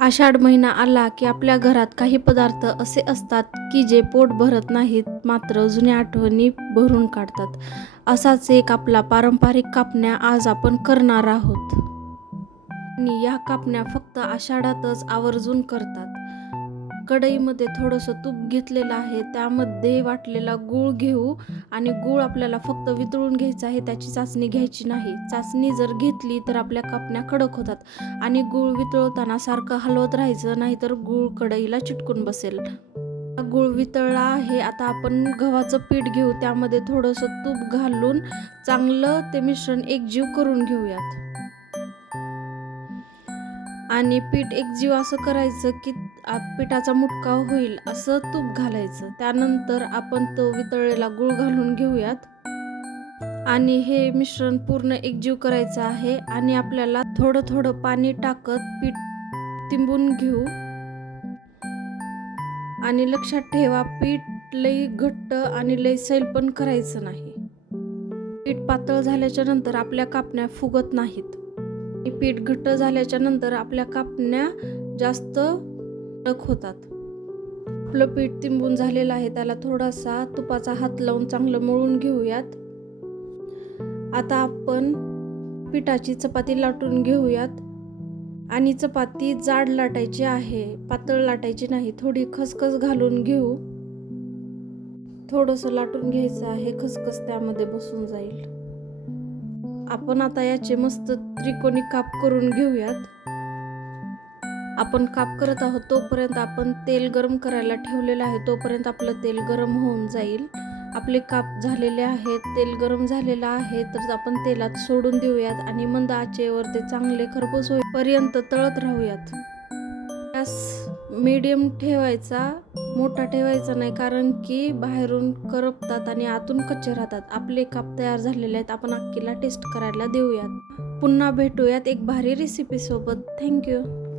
आषाढ महिना आला की आपल्या घरात काही पदार्थ असे असतात की जे पोट भरत नाहीत, मात्र जुन्या आठवणी भरून काढतात. असाच एक आपला पारंपरिक कापण्या आज आपण करणार आहोत. आणि या कापण्या फक्त आषाढातच आवर्जून करतात. कढईमध्ये थोडंसं तूप घेतलेलं आहे, त्यामध्ये वाटलेला गूळ घेऊ आणि गूळ आपल्याला फक्त वितळून घ्यायचा आहे, त्याची चाचणी घ्यायची नाही. चाचणी जर घेतली तर आपल्या कापण्या कडक होतात आणि गूळ वितळवताना सारखं हलवत राहायचं, नाहीतर गूळ कढईला चिटकून बसेल. गूळ वितळला आहे. आता आपण गव्हाचं पीठ घेऊ, त्यामध्ये थोडंसं तूप घालून चांगलं ते मिश्रण एकजीव करून घेऊयात. आणि पीठ एकजीव असं करायचं की पिठाचा मुटका होईल असं तूप घालायचं. त्यानंतर आपण तो वितळलेला गूळ घालून घेऊयात आणि हे मिश्रण पूर्ण एकजीव करायचं आहे. आणि आपल्याला थोडं थोडं पाणी टाकत पीठ तिंबून घेऊ. आणि लक्षात ठेवा, पीठ लई घट्ट आणि लई सैल पण करायचं नाही. पीठ पातळ झाल्याच्या नंतर आपल्या कापण्या फुगत नाहीत. पीठ घट्ट झाल्याच्या नंतर आपल्या कापण्या जास्त कडक होतात. आपलं पीठ तिंबून झालेलं आहे, त्याला थोडासा तुपाचा हात लावून चांगलं मळून घेऊयात. आता आपण पिठाची चपाती लाटून घेऊयात. आणि चपाती जाड लाटायची आहे, पातळ लाटायची नाही. थोडी खसखस घालून घेऊ. थोडंसं लाटून घ्यायचं आहे, खसखस त्यामध्ये बसून जाईल. आपण आता याचे मस्त त्रिकोणी काप करून घेऊयात. आपण काप करत आहोत तोपर्यंत आपण तेल गरम करायला ठेवलेलं आहे, तोपर्यंत आपलं तेल गरम होऊन जाईल. आपले काप झालेले आहेत, तेल गरम झालेलं आहे, तर आपण तेलात सोडून देऊयात आणि मंद आचेवर ते चांगले खरपूस होईपर्यंत तळत राहूयात. गॅस मीडियम ठेवायचा, मोठा ठेवायचा नाही, कारण की बाहेरून करपतात आणि आतून कच्चे राहतात. आपले काप तयार झालेले आहेत. आपण अक्कीला टेस्ट करायला देऊयात. पुन्हा भेटूयात एक भारी रेसिपी सोबत. थँक्यू.